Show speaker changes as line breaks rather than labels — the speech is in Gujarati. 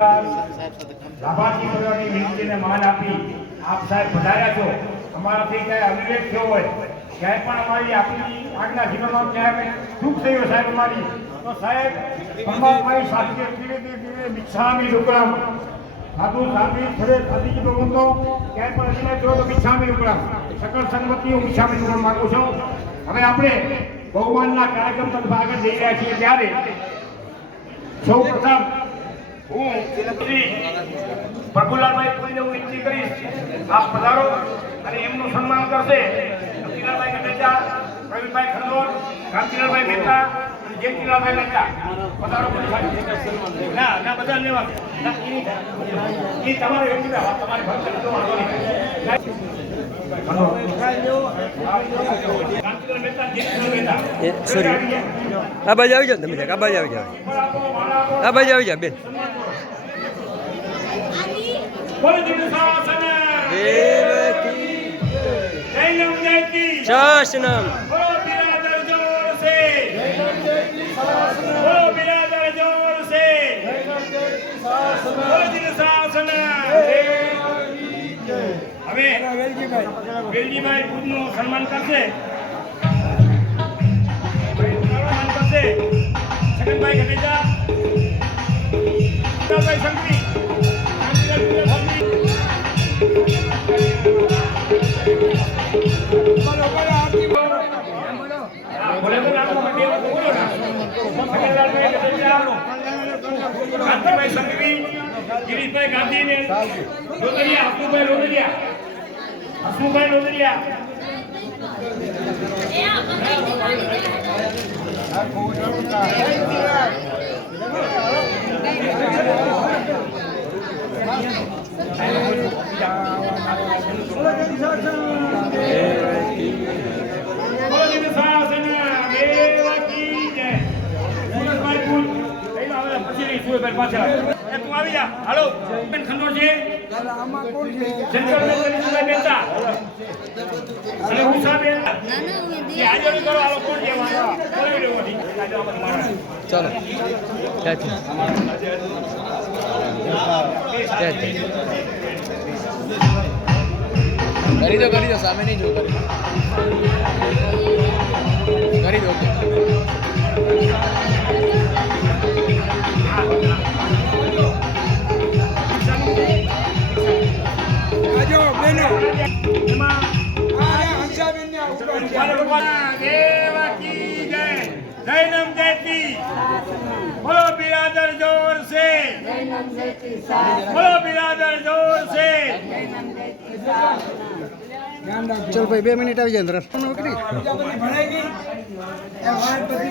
લાભાર્થી બધાની વિનંતીને માન આપી આપ સાહેબ વધાર્યા છો. અમારાથી ક્યાંય અવિવેક થયો હોય, ક્યાંય પણ અમારી આપણી આજના જીવનમાં ક્યાંય દુઃખ થયું સાહેબ અમારી. તો સાહેબ પરમાત્માની સાથે ધીરે ધીરે મિચ્છામી રુકરામ સાધુ સાધુ થોડે સાધુજી ભગવંતો, ક્યાંય પણ અન્યાય થયો તો મિચ્છામી રુકરામ સકળ સંગતિ હું મિચ્છામી રુકરામ માગું છું. હવે આપણે બહુમાનના કાર્યક્રમ તરફ આગળ જઈ રહ્યા છીએ ત્યારે સૌ પ્રથમ પ્રફુલ્લાભાઈ કોઈને હું વિનંતી કરીશ આપ પધારો અને એમનું સન્માન કરશે. કિરણભાઈ ગઢેચા પ્રવીણભાઈ ખંડોર કાંતિલાલભાઈ મહેતા અને જયંતિલાલભાઈ મહેતા. પધારો ના ના બધા લેવા. ઈ તમારે વ્યક્તિગત તમારે ભક્ત વાંધો નહીં.
એ, sorry. આ બાજુ આવી જાઓ તમે આ બાજુ આવી જાઓ. આ બાજુ આવી જાઓ બેન
બોલો જીવન શાસન
દેવકી
જૈનમ જયતી
શાસનમ
બોલો બિરાદર જોર સે બોલો બિરાદર જોર સે બોલો જીવન શાસન હવે વેલજીભાઈ ખુદનું સન્માન કરશે. સન્માન કરશે. છગનભાઈ વિશાલભાઈ સંઘવી. કાંતિભાઈ સંઘવી ગિરીશભાઈ ગાંધી ને લોદરિયા હસમુભાઈ લોદરિયા હસમુભાઈ લોદરિયા બોલો સુરજભાઈ પાછળ. એ તું આવી જા. હાલો. બેન ખંડોર છે. કરી
દો કરી દો. સામે નહીં જો, કરી દો. કરી દો
જૈનમ જયતી બોલો બિરાદર જોર સે બોલો બિરાદર જોર સે
ચાલ ભાઈ, બે મિનિટ આવી જાય અંદર.